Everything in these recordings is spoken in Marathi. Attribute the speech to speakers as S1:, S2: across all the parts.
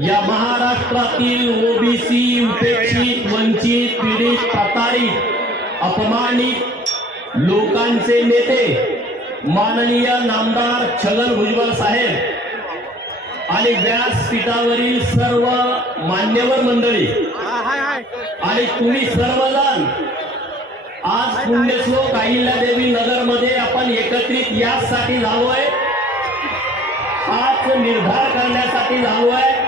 S1: या महाराष्ट्रातील ओबीसी उपेक्षित वंचित पीडित प्रताडित अपमानित लोकांचे नेते माननीय नामदार छगन भुजबळ साहेब आणि व्यासपीठावरील सर्व मान्यवर मंडळी. आणि तुम्ही सर्वजण आज पुण्यश्लोक अहिल्यादेवी नगरमध्ये आपण एकत्रित याचसाठी झालोय. आज निर्धार करण्यासाठी झालोय.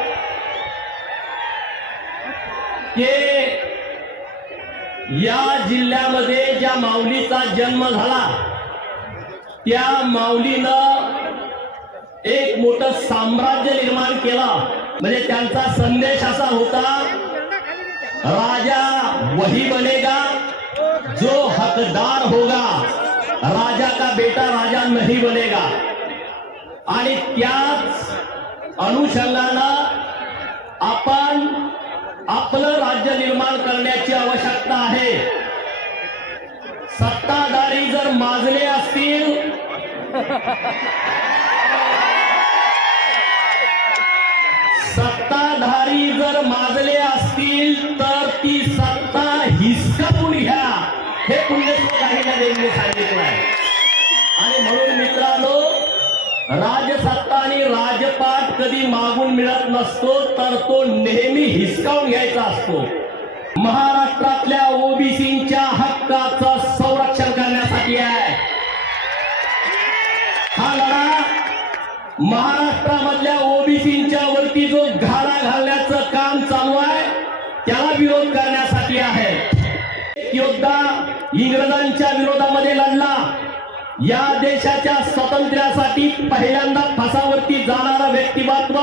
S1: की या जिल्ह्यामध्ये ज्या माऊलीचा जन्म झाला त्या माऊलीनं एक मोठं साम्राज्य निर्माण केलं. म्हणजे त्यांचा संदेश असा होता राजा वही बनेगा जो हकदार होगा राजा का बेटा राजा नहीं बनेगा. आणि त्याच अनुषंगानं आपण आपलं राज्य निर्माण करण्याची आवश्यकता आहे. सत्ताधारी जर माजले असतील सत्ताधारी जर माजले असतील तर ती सत्ता हिसकावून घ्या. हे पुण्यश्लोक आहे देवीने सांगितलं आहे आणि म्हणून मित्रांनो राजसत्ता आणि राजपाठ कधी मागून मिळत नसतो तर तो नेहमी हिसकावून घ्यायचा असतो. महाराष्ट्रातल्या ओबीसीच्या हक्काचं संरक्षण करण्यासाठी आहे. हा लढा महाराष्ट्रामधल्या ओबीसीच्या वरती जो घाला घालण्याचं काम चालू आहे त्याला विरोध करण्यासाठी आहे. एक योद्धा इंग्रजांच्या विरोधामध्ये लढला. या देशाच्या स्वातंत्र्यासाठी पहिल्यांदा फासावरती जाणारा व्यक्तिमत्व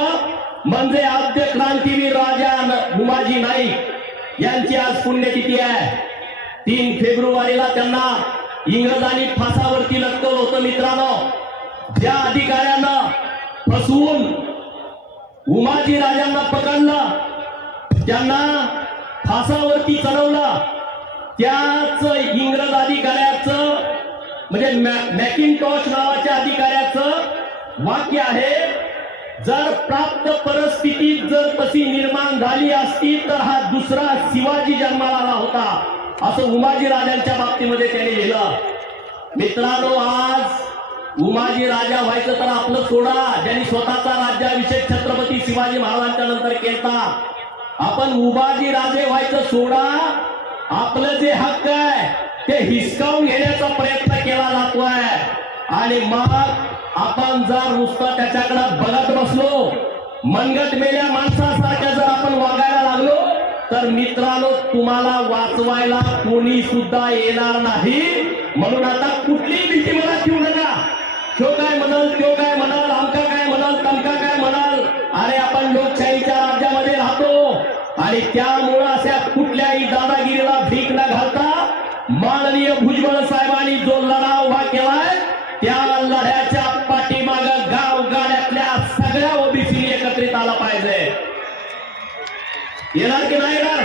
S1: म्हणजे आद्य क्रांतीवीर राजा उमाजी नाईक. यांची आज पुण्यतिथी आहे. तीन फेब्रुवारीला त्यांना इंग्रजांनी फासावरती लटकवलं होतं मित्रांनो. ज्या अधिकाऱ्यांना फसवून उमाजी राजांना पकडलं त्यांना फासावरती चढवलं त्याच इंग्रज अधिकाऱ्याचं म्हणजे मॅ- मॅकिनटॉश नावाच्या अधिकाऱ्याचं वाक्य आहे जर प्राप्त परिस्थितीत जर तशी निर्माण झाली असती तर हा दुसरा शिवाजी जन्माला आला होता असं उमाजी राजांच्या बाबतीमध्ये त्यांनी लिहिलं. मित्रांनो आज उमाजी राजा व्हायचं तर आपलं सोडा ज्यांनी स्वतःचा राज्याभिषेक छत्रपती शिवाजी महाराजांच्या नंतर केला आपण उमाजी राजे व्हायचं सोडा आपलं जे हक्क आहे ते हिसकावून घेण्याचा प्रयत्न केला जातोय. आणि मग आपण जर नुसता त्याच्याकडे बघत बसलो मनगट मेल्या माणसासारख्या जर आपण वागायला लागलो तर मित्रांनो तुम्हाला वाचवायला कोणी सुद्धा येणार नाही. म्हणून आता कुठलीही भीती मला ठेवू नका. तो काय म्हणाल तो काय म्हणाल आमका काय म्हणाल तमका काय म्हणाल अरे आपण लोकशाहीच्या राज्यामध्ये राहतो. आणि त्यामुळं अशा कुठल्याही दादागिरीला माननीय भुजबळ साहेबांनी जो लढा उभा केलाय त्या लढ्याच्या पाठीमाग गाव गाड्यातल्या सगळ्या ओबीसी एकत्रित आला पाहिजे. येणार की नाही येणार?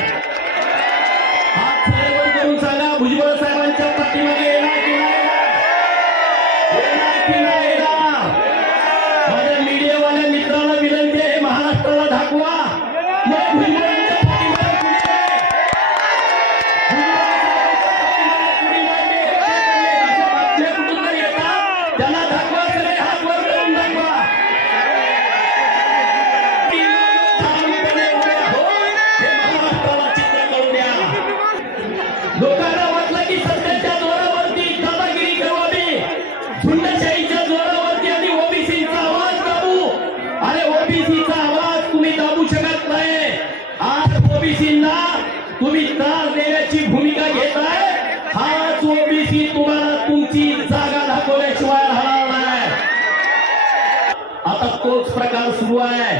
S1: आता तोच प्रकार सुरू आहे.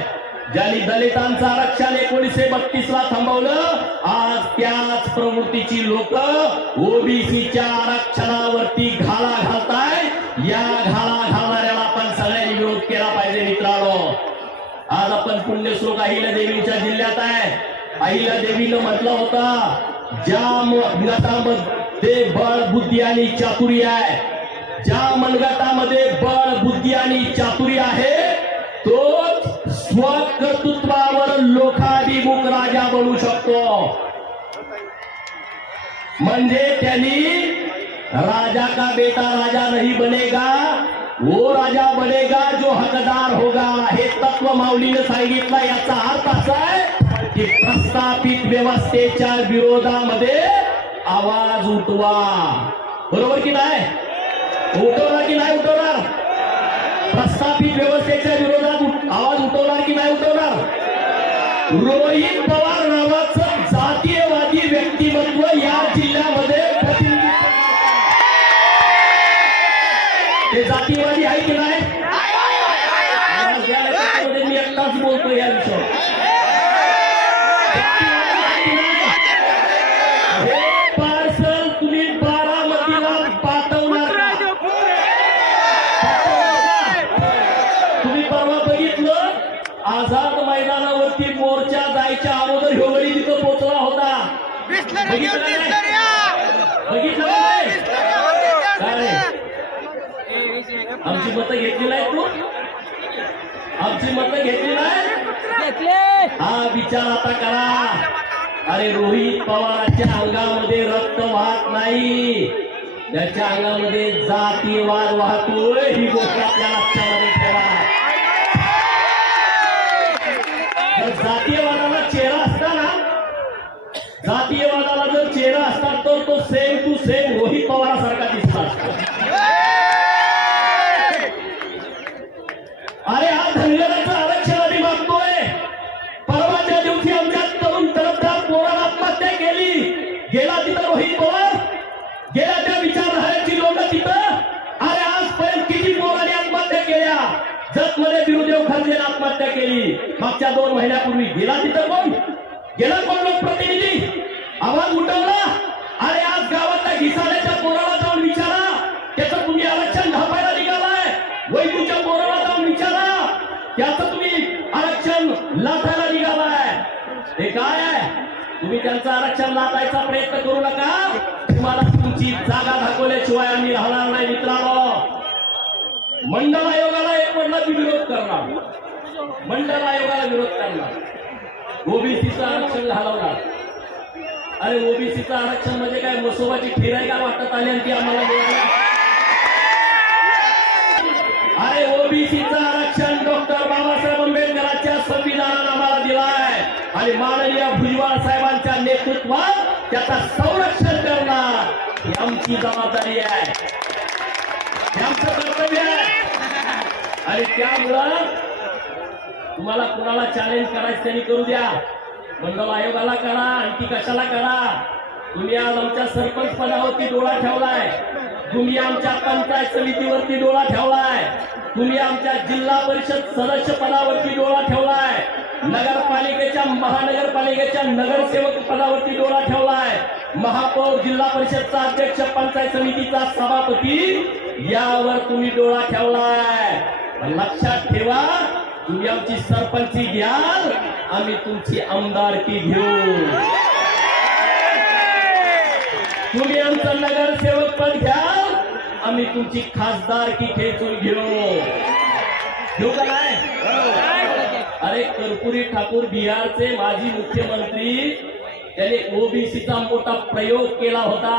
S1: ज्यांनी दलितांचं आरक्षण एकोणीसशे बत्तीस ला थांबवलं आज त्याच प्रवृत्तीची लोक ओबीसीच्या आरक्षणावरती घाला घालताय. या घाला घालणाऱ्याला आपण सगळ्यांनी विरोध केला पाहिजे मित्रांनो. आज आपण पुण्यश्लोक अहिल्या देवीच्या जिल्ह्यात आहे. अहिल्या देवीनं म्हटलं होता ज्या गटामध्ये बळ बुद्धी आणि चातुर्य आहे. ज्या मनगटामध्ये बळ बुद्धी आणि चातुर्य आहे. तो स्वकर्तृत्वावर लोकाभिमुख राजा बनू शकतो. म्हणजे त्यांनी राजा का बेटा राजा नाही बनेगा वो राजा बनेगा जो हकदार होगा. हे तत्व माऊलीने सांगितलं याचा अर्थ असा आहे की प्रस्थापित व्यवस्थेच्या विरोधामध्ये आवाज उठवा. बरोबर की नाही? उठवणार की नाही उठवणार? प्रस्थापित व्यवस्थेच्या विरोधात आवाज उठवणार की नाही उठवणार? रोहित पवार नावाचं जाती आमची मतं घेतली नाही तू? आमची मतं घेतली नाही? हा विचार आता करा. अरे रोहित पवारांच्या अंगामध्ये रक्त वाहत नाही. त्याच्या अंगामध्ये जातीवाद वाहतोय. ही गोष्ट आपल्या लक्षामध्ये ठेवा. जातीयवादाला चेहरा असता ना जातीयवादाला जर चेहरा असता तर तो सेम टू सेम रोहित पवारासारखा केली. मागच्या दोन महिन्यापूर्वी गेला तिथं कोण? गेला कोण लोकप्रतिनिधी आवाज उठवला. अरे आज गावातल्या घिसाड्याच्या पोराला जाऊन विचारा. त्याचं तुम्ही आरक्षण धापायला निघालाय. वैद्यूच्या पोराला जाऊन विचारा. त्याचं तुम्ही आरक्षण लाटायला निघालाय. हे काय आहे? तुम्ही त्यांचं आरक्षण लाटायचा प्रयत्न करू नका. तुम्हाला तुमची जागा दाखवल्याशिवाय आम्ही राहणार नाही मित्रांनो. मंडल आयोगाला एक म्हणला विरोध करणार. मंडल आयोगाला विरोध करणार. ओबीसीचं आरक्षण घालवणार. अरे ओबीसीचं आरक्षण म्हणजे काय? मसोबाची फिराय का वाटत आली आणि ती आम्हाला अरे ओबीसीचं आरक्षण डॉक्टर बाबासाहेब आंबेडकरांच्या संविधानानं आम्हाला दिलाय. आणि माननीय भुजबळ साहेबांच्या नेतृत्वात त्याचा संरक्षण करणार. ही आमची जबाबदारी आहे. आमचं कर्तव्य आहे. आणि त्यामुळं तुम्हाला कुणाला चॅलेंज करायचं त्यांनी करू द्या. मंडल आयोगाला करा आणखी कशाला करा? तुम्ही आज आमच्या सरपंच पदावरती डोळा ठेवलाय. तुम्ही आमच्या पंचायत समितीवरती डोळा ठेवलाय. तुम्ही आमच्या जिल्हा परिषद सदस्य पदावरती डोळा ठेवलाय. नगरपालिकेच्या महानगरपालिकेच्या नगरसेवक पदावरती डोळा ठेवलाय. महापौर जिल्हा परिषदचा अध्यक्ष पंचायत समितीचा सभापती यावर तुम्ही डोळा ठेवलाय. पण लक्षात ठेवा तुम्ही आमची सरपंची घ्याल आम्ही तुमची आमदारकी घेऊ. तुम्ही आमचं नगरसेवक पण घ्याल आम्ही तुमची खासदारकी खेचून घेऊ. घेऊ का नाही? अरे कर्पुरी ठाकूर बिहारचे माजी मुख्यमंत्री त्याने ओबीसीचा मोठा प्रयोग केला होता.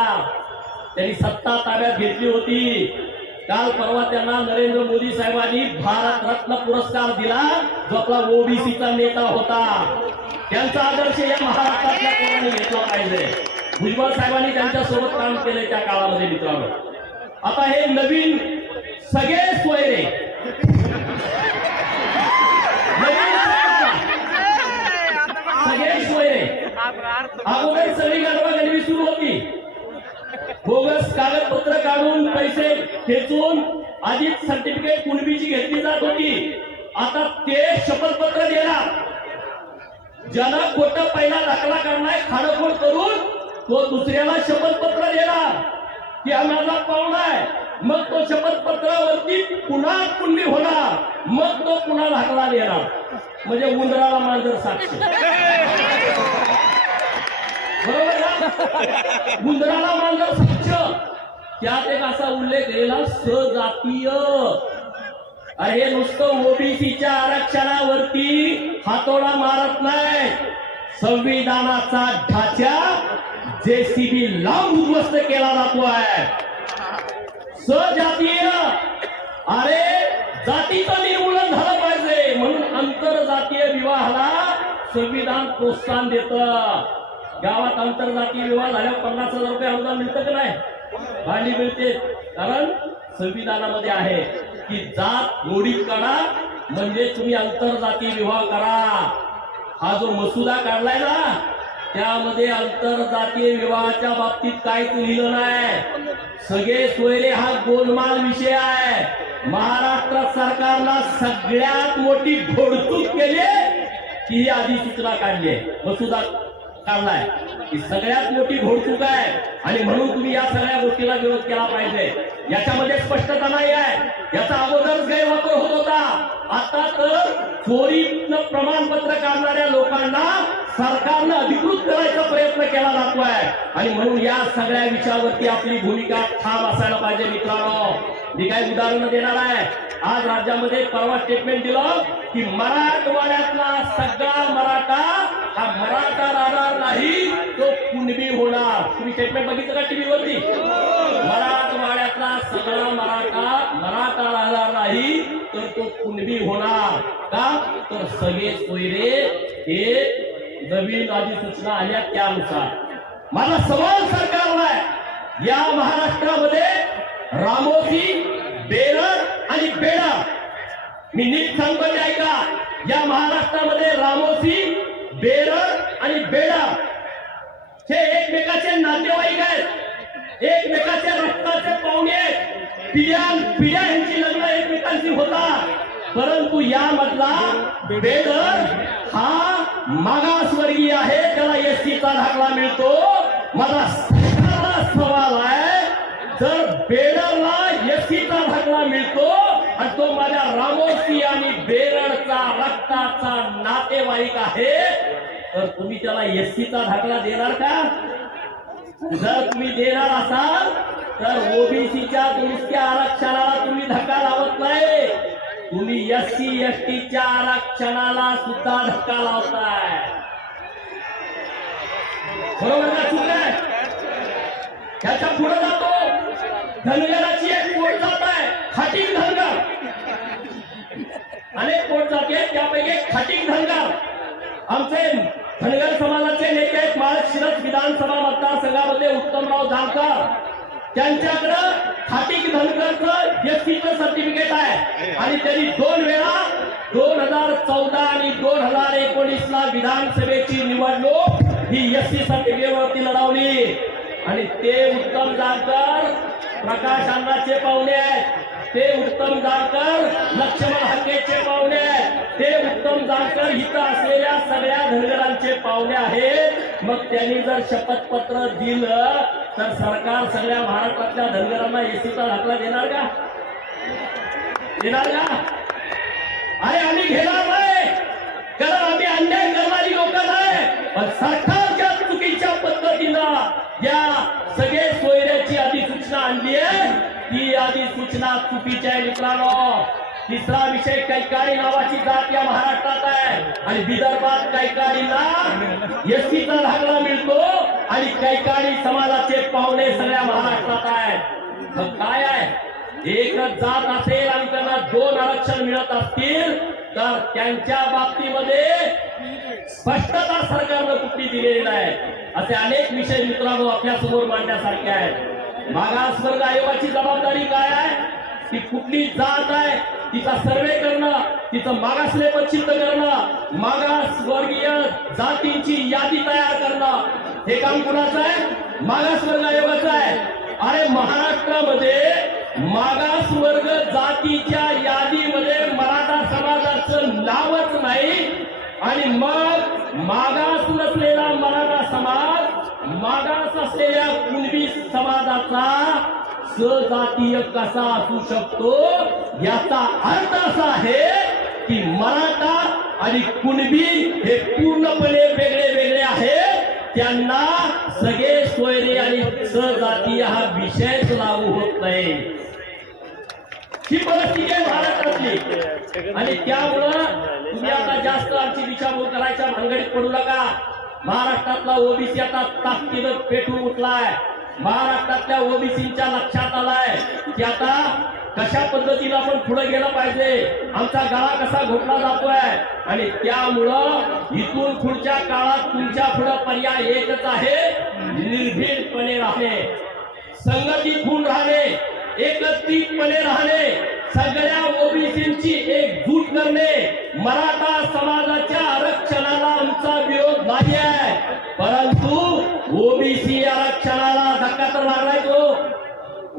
S1: त्यांनी सत्ता ताब्यात घेतली होती. काल परवा त्यांना नरेंद्र मोदी साहेबांनी भारत रत्न पुरस्कार दिला जो आपला ओबीसीचा नेता होता. त्यांचा आदर्श या महाराष्ट्रातल्या कोणाने घेतला पाहिजे. भुजबळ साहेबांनी त्यांच्यासोबत काम केलंय त्या काळामध्ये मित्रांनो. आता हे नवीन सगळे सोयरे नवीन सगळे सोयरे अगोदर सगळी गडबा सुरू बोगस कागदपत्र काढून पैसे खेचून आधीच सर्टिफिकेट कुणबीची घेतली जात होती. आता ते शपथपत्र देणार. ज्याला खोट पहिला दाखला करणार खाडखोड करून तो दुसऱ्याला शपथपत्र देणार. की हा माझा पाहुणा आहे. मग तो शपथपत्रावरती पुन्हा कुंडी होणार. मग तो पुन्हा दाखला देणार. म्हणजे उंदराला मांजर साक्ष. बरोबर उंदराला मांजर साक्ष. त्यात एक असा उल्लेख केलेला सजातीय. अरे नुसतं ओबीसीच्या आरक्षणावरती हातोडा मारत नाही. संविधानाचा ढाचा जेसीबी लांब उद्ध्वस्त केला जातो आहे सजातीय. अरे जातीचं निर्मूलन झालं पाहिजे म्हणून आंतरजातीय विवाहाला संविधान प्रोत्साहन देतं. गावात आंतरजातीय विवाह झाल्यावर पन्नास हजार रुपये अनुदान मिळतं का नाही? भांडी मिळते. कारण संविधानामध्ये आहे की जात गोडीत काढा म्हणजे तुम्ही आंतरजातीय विवाह करा. हा जो मसुदा काढलाय ना त्यामध्ये आंतरजातीय विवाहाच्या बाबतीत काहीच लिहिलं नाही. सगळे सोयरे हा गोलमाल विषय आहे. महाराष्ट्र सरकारला सगळ्यात मोठी घोडतूक केली की ही अधिसूचना काढली मसुदा काढलाय ही सगळ्यात मोठी घोडचूक आहे. आणि म्हणून तुम्ही या सगळ्या गोष्टीला विरोध केला पाहिजे. याच्यामध्ये स्पष्टता नाही आहे. याचा अगोदरच गैरवापर होत होता. आता तर चोरी प्रमाणपत्र काढणाऱ्या लोकांना सरकारनं अधिकृत करायचा प्रयत्न केला जातोय. आणि म्हणून या सगळ्या विषयावरती आपली भूमिका ठाम असायला पाहिजे मित्रांनो. मी काही उदाहरण देणार आहे. आज राज्यामध्ये परवा स्टेटमेंट दिलं की मराठवाड्यातला सगळा मराठा नाही तो कुणबी होणार. तुम्ही स्टेटमेंट बघितलं का टीव्ही वरती मराठवाड्यातला सगळा मराठा मराठा राहणार नाही तर तो कुणबी होणार. का? तर सगळे सोयरे हे नवीन अधिसूचना आल्या त्यानुसार. माझा सवाल सरकारला आहे. या महाराष्ट्रामध्ये रामोसी बेरर आणि बेडा. मी नीट सांगतो ऐका. या महाराष्ट्रामध्ये रामोसी बेरड आणि बेडा हे एकमेकाचे नातेवाईक आहेत. एकमेकाच्या रक्ताचे पाहुणे आहेत. पिया पिढ्या यांची लग्न एकमेकांची होतात. परंतु यामधला बेडर हा मागासवर्गीय आहे. त्याला एसटीचा दाखला मिळतो. माझा सवाल आहे जर बेडरला एसटीचा दाखला मिळतो आणि तो माझ्या रामोसी आणि बेरडचा रक्ताचा नातेवाईक आहे. तर तुम्ही त्याला एसटीचा दाखला देणार का? जर तुम्ही देणार असाल तर ओबीसीच्या दुरुस्त्या आरक्षणाला तुम्ही धक्का लावत नाही. तुम्ही एस सी एस टीच्या आरक्षणाला सुद्धा धक्का लावताय. बरोबर का चूक आहे? त्याच्या पुढे जातो. धनगराची एक पोट जात आहे. खाटी अनेक पोट आहेत त्यापैकी एक खाटीक धनगर. आमचे धनगर समाजाचे नेते आहेत माळशिरस विधानसभा मतदारसंघामध्ये उत्तमराव जानकर. त्यांच्याकडं खाटीक धनगरचं एसटीचं सर्टिफिकेट आहे. आणि त्यांनी दोन वेळा दोन हजार चौदा आणि दोन हजार एकोणीस ला विधानसभेची निवडणूक ही एसटी सर्टिफिकेटवरती लढवली. आणि ते उत्तम जानकर प्रकाश अन्नाचे पाहुणे आहेत. ते उत्तम जानकर लक्ष्मण हत्येचे पाहुणे आहेत. ते उत्तम जानकर इथं असलेल्या सगळ्या धनगरांचे पाहुणे आहेत. मग त्यांनी जर शपथपत्र दिलं तर सरकार सगळ्या महाराष्ट्रातल्या धनगरांना एसीचा दाखला देणार का? देणार का? अरे आम्ही घेणार नाही. कारण आम्ही अन्याय करणारी लोक नाही. पण सरकार ती सूचना चुकीची आहे मित्रांनो. तिसरा विषय कैकारी नावाची जात या महाराष्ट्रात आहे. आणि विदर्भात कैकारीला एसटीचा धागला मिळतो आणि कैकारी समाजाचे पाहुणे सगळ्या महाराष्ट्रात आहे. मग काय आहे? एकच जात असेल आणि त्यांना दोन आरक्षण मिळत असतील तर त्यांच्या बाबतीमध्ये स्पष्टता सरकारनं कुठली दिलेली नाही. असे अनेक विषय मित्रांनो आपल्यासमोर मांडण्यासारखे आहेत. मागासवर्ग आयोगाची जबाबदारी काय आहे? ती कुठली जात आहे? तिचा सर्वे करणं तिचं मागासलेपण चित्त करणं मागासवर्गीय जातींची यादी तयार करणं हे काम कुणाचं आहे? मागासवर्ग आयोगाचं आहे. अरे महाराष्ट्रामध्ये मागासवर्ग जातीच्या यादीमध्ये मराठा समाजाचं नावच नाही आणि मग मागास नसलेला मराठा मागास असलेल्या कुणबी समाजाचा सजातीय कसा असू शकतो याचा अर्थ असा आहे की मराठा आणि कुणबी हे पूर्णपणे वेगळे वेगळे आहेत. त्यांना सगळे सोयरे आणि सजातीय हा विषयच लागू होत नाही. ही परिस्थिती आहे महाराष्ट्रातली आणि त्यामुळं तुम्ही आता जास्त आमची दिशाभूल करायच्या भानगडीत पडू नका. महाराष्ट्रातला ओबीसी आता ताकदीनं पेटून उठलाय. महाराष्ट्रातल्या ओबीसीच्या लक्षात आलाय की आता कशा पद्धतीनं आपण पुढे गेलं पाहिजे? आमचा गळा कसा घोटला जातोय? आणि त्यामुळं इथून पुढच्या काळात तुमच्यापुढे पर्याय एकच आहे निर्भीडपणे राहणे. संघटित होऊन राहणे एकत्रितपणे राहणे सगळ्या ओबीसींची एकजूट करणे. मराठा समाजाच्या आरक्षणाला आमचा विरोध नाही आहे परंतु ओबीसी आरक्षणाला धक्का तर लागलाय तो.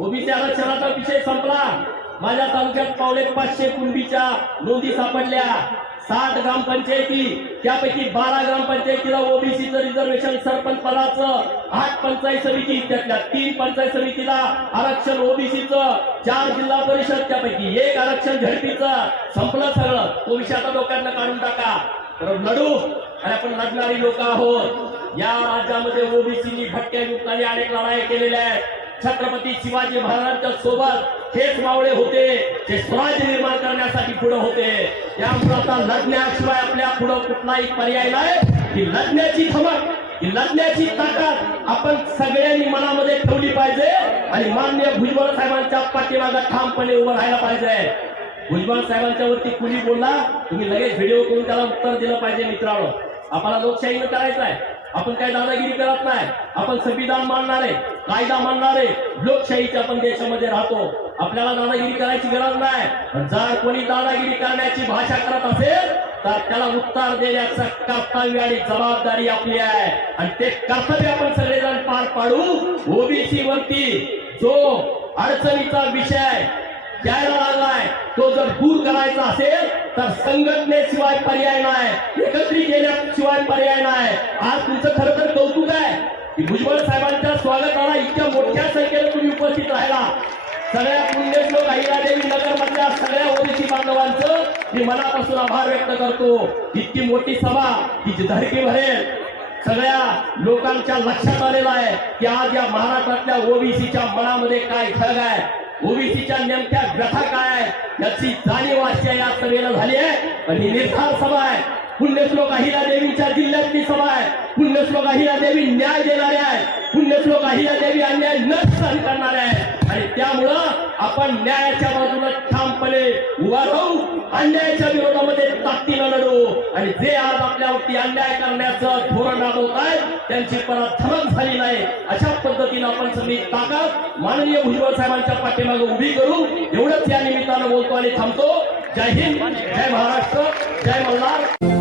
S1: ओबीसी आरक्षणाचा विषय संपला. माझ्या तालुक्यात पावले पाचशे कुंडीच्या नोंदी सापडल्या. साठ ग्रामपंचायती त्यापैकी बारा ग्रामपंचायतीला ओबीसीचं रिझर्वेशन सरपंच पदाचं आठ पंचायत समिती त्यातल्या तीन पंचायत समितीला आरक्षण ओबीसीचं चार जिल्हा परिषद त्यापैकी एक आरक्षण झडपीचं. संपलं सगळं. तो विषय आता लोकांना काढून टाका. तर लढू आणि आपण लढणारी लोक आहोत. या राज्यामध्ये ओबीसीनी भटक्या युक्तांनी अनेक लढाई केलेल्या आहेत. छत्रपती शिवाजी महाराजांच्या सोबत हेच मावळे होते जे स्वराज्य निर्माण करण्यासाठी पुढे होते. त्यामुळे आता लढण्याशिवाय आपल्या पुढे कुठलाही पर्याय नाही. की लढण्याची धमक ही लढण्याची ताकद आपण सगळ्यांनी मनामध्ये ठेवली पाहिजे आणि मान्य भुजबळ साहेबांच्या पाठीमागा ठामपणे उभं राहायला पाहिजे. भुजबळ साहेबांच्या वरती कुणी बोलला? तुम्ही लगेच व्हिडिओ करून त्याला उत्तर दिलं पाहिजे मित्रांनो. आपल्याला लोकशाही करायचं आहे. आपण काय दादागिरी करत नाही. आपण संविधान मानणार आहे. कायदा मानणारे लोकशाहीच्या आपण देशामध्ये राहतो. आपल्याला दादागिरी करायची गरज नाही. पण जर कोणी दादागिरी करण्याची भाषा करत असेल तर त्याला उत्तर देण्याचं कर्तव्य आणि जबाबदारी आपली आहे. आणि ते कर्तव्य आपण सगळेजण पार पाडू. ओबीसी वरती जो अडचणीचा विषय द्यायला लागलाय तो जर दूर करायचा असेल तर संघटनेशिवाय पर्याय नाही. एकत्रित येण्याशिवाय पर्याय नाही. आज तुमचं खरं तर कौतुक आहे की भुजबळ साहेबांच्या स्वागताला इतक्या मोठ्या संख्येने तुम्ही उपस्थित राहिला. सगळ्या पुण्यश्लोक अहिल्यादेवी नगर मधल्या सगळ्या ओबीसी बांधवांचं मी मनापासून आभार व्यक्त करतो. इतकी मोठी सभा तिची धडकी भरेल. सगळ्या लोकांच्या लक्षात आलेला आहे की आज या महाराष्ट्रातल्या ओबीसीच्या मनामध्ये काय ठग आहे. ओबीसीच्या नेमक्या व्यथा काय आहे याची जाणीव आजच्या या सभेला झाली आहे. पण ही निर्धार सभा आहे. पुण्यश्लोक अहिरा देवीच्या जिल्ह्यातली सभा आहे. पुण्यश्लोक अहिरा देवी न्याय देणारे आहे पुण्यश्लोक अहिरा देवी अन्याय न सहन करणारे आहे आहे. त्यामुळं आपण न्यायाच्या बाजूला ठामपणे उभा राहू अन्यायाच्या विरोधामध्ये ताकदीनं लढू. आणि जे आज आपल्यावरती अन्याय करण्याचं धोरण राबवत आहेत त्यांची परत धमक झाली नाही. अशा पद्धतीनं आपण सगळी ताकद माननीय भुजबळ साहेबांच्या पाठीमागे उभी करू. एवढंच या निमित्तानं बोलतो आणि थांबतो. जय हिंद जय महाराष्ट्र जय मल्हार.